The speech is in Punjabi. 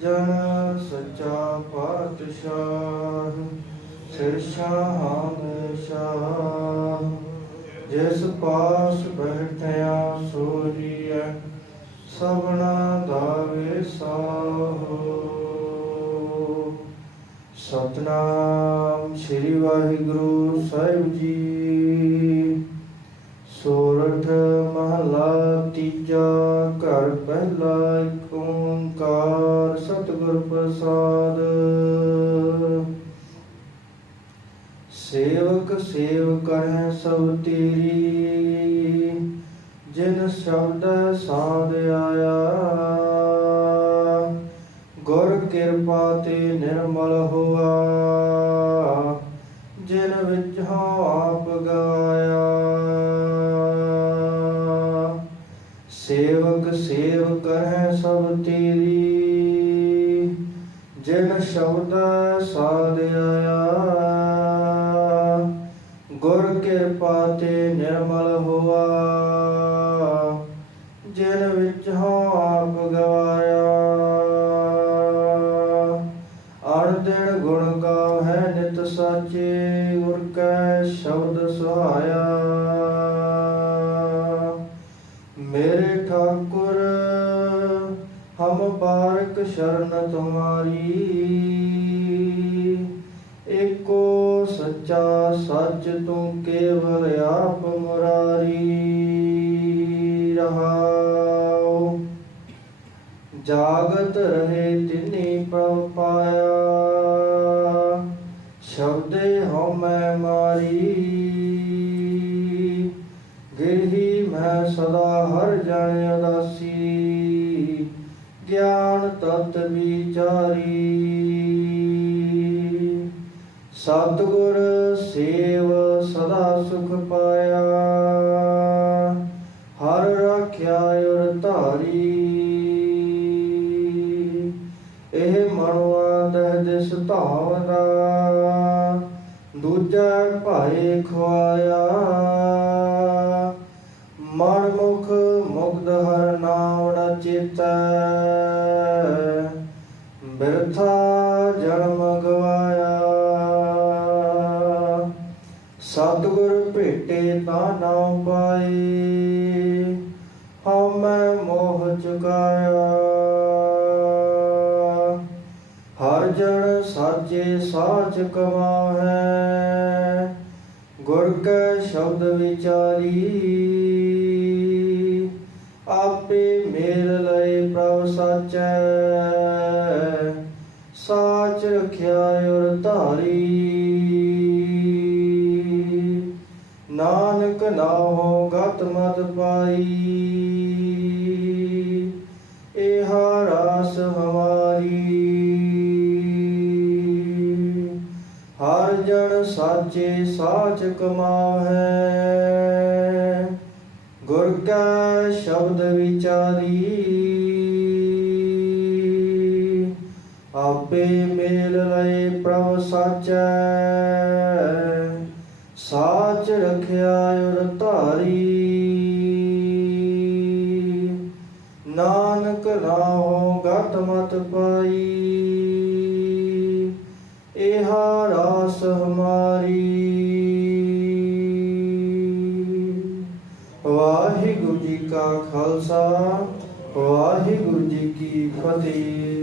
ਸੱਜਣ ਸੱਚਾ ਪਾਤਸ਼ਾਹ, ਸਿਰ ਸ਼ਾਹ। ਜਿਸ ਪਾਸ ਬੈਠਿਆ ਸੋਰੀਐ, ਸਭਨਾ ਦਾ ਵਿਸਾਹੋ ਸਤਨਾਮ ਸ੍ਰੀ ਵਾਹਿਗੁਰੂ ਸਾਹਿਬ ਜੀ। ਸੋਰਠ ਸਤਿਗੁਰ ਪ੍ਰਸਾਦ। ਸੇਵਕ ਸੇਵ ਕਰਹਿ ਸਭ ਤੇਰੀ। ਜਿਨ ਸ਼ਬਦ ਸਾਧ ਆਇਆ, ਗੁਰ ਕਿਰਪਾ ਤੇ ਨਿਰਮਲ ਹੋਆ। ਜਿਨ ਵਿੱਚ ਹਾਂ ਆਪ ਗਾਇਆ। ਸੇਵਕ ਸੇਵ ਕਰਹਿ ਸਭ ਤੇਰੀ। ਜਿਨ ਸ਼ਬਦ ਸਾਧ ਆਇਆ, ਗੁਰ ਕਿਰਪਾ ਤੇ ਨਿਰਮਲ ਹੋਆ। ਜਿਨ ਵਿੱਚ ਹਾਂ ਆਪ ਗਵਾਇਆ ਅਣ ਦਿਨ ਗੁਣ ਗਾਵੈ ਨਿਤ ਸਾਚੇ, ਗੁਰ ਕੈ ਸ਼ਬਦ ਸੁਹਾਇਆ। ਮੇਰੇ ਠਾਕੁਰ ਹਮ ਪਾਰਕ ਸ਼ਰਨ ਤੁਮਾਰੀ। ਏਕੋ ਸੱਚਾ ਸੱਚ ਤੂੰ ਕੇਵਲ ਆਪ ਮੁਰਾਰੀ। ਰਹਾਉ। ਜਾਗਤ ਰਹੇ ਤਿਨੀ ਪ੍ਰਭ ਪਾਇਆ ਸ਼ਬਦੇ ਹਉਮੈ ਮਾਰੀ। ਗਿਰਹੀ ਮੈਂ ਸਦਾ ਹਰ ਜਣ ਅਦਾਸੀ ਗਿਆਨ ਤਤ ਵਿਚਾਰੀ। ਸਤਿਗੁਰ ਸੇਵ ਸਦਾ ਸੁਖ ਪਾਇਆ। ਹਰ ਰੱਖਿਆ ਉਰ ਧਾਰੀ। ਇਹ ਮਨੁਆ ਦਹ ਦਿਸ ਧਾਵਨਾ। ਦੂਜਾ ਭਾਏ ਖਵਾਇਆ ਗੁਰ ਭੇਟੇ ਤਾ ਨਾ ਪਾਈ ਹਉ ਮੋਹ ਚੁਕਾਇਆ। ਹਰ ਜਨ ਸਾਚੇ ਸਾਚ ਕਮਾਵੈ ਗੁਰ ਕੈ ਸ਼ਬਦ ਵਿਚਾਰੀ, ਆਪੇ ਮੇਲ ਲਏ ਪ੍ਰਭ ਸਾਚੈ। ਸਾਚ ਰਖਿਆ ਔਰ ਧਾਰੀ ਨਾ ਹੋ ਗਤ ਮਤ ਪਾਈ। ਇਹ ਰਾਸ ਹਮਾਰੀ। ਹਰ ਜਨ ਸਾਚੇ ਸਾਚ ਕਮਾਵੈ ਗੁਰ ਕਾ ਸ਼ਬਦ ਵਿਚਾਰੀ। ਆਪੇ ਮੇਲ ਲਏ ਪ੍ਰਭ ਸਾਚੈ। ਸਾਚ ਰਖਿਆ ਉਰ ਧਾਰੀ। ਨਾਨਕ ਨਾਉ ਗਤ ਮਤ ਪਾਈ। ਇਹ ਰਾਸ ਹਮਾਰੀ। ਵਾਹਿਗੁਰੂ ਜੀ ਕਾ ਖਾਲਸਾ, ਵਾਹਿਗੁਰੂ ਜੀ ਕੀ ਫਤਿਹ।